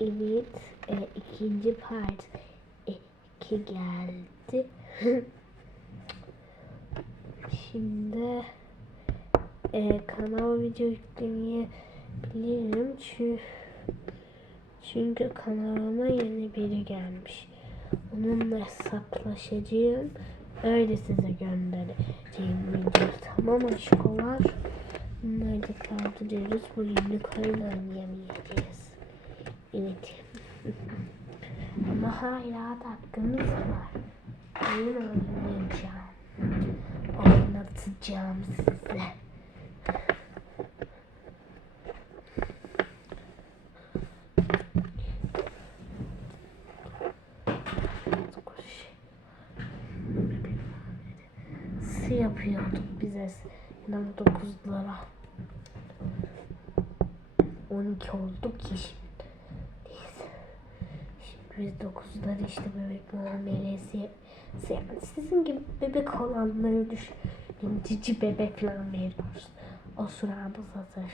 Evet, e, ikinci part e, iki geldi. Şimdi e, kanal video yüklemeyebilirim çünkü çünkü kanalıma yeni biri gelmiş. Onunla hesaplaşacağım. Öyle size göndereceğim video. Tamam aşkolar. Bunları da kaldırıyoruz. Bugünlük oyun oynayameyeceğiz. Evet. Ama hala dakikamız var. Oyun oynayacağım. Oynatacağım size. Sı yapıyorduk bize. Yine 9'lara. 12 olduk ki şimdi. Biz 9'ları işte bebek muamelesi yani sizin gibi bebek olanları düşünün. Cici bebek falan veriyoruz. O sıramız hazır.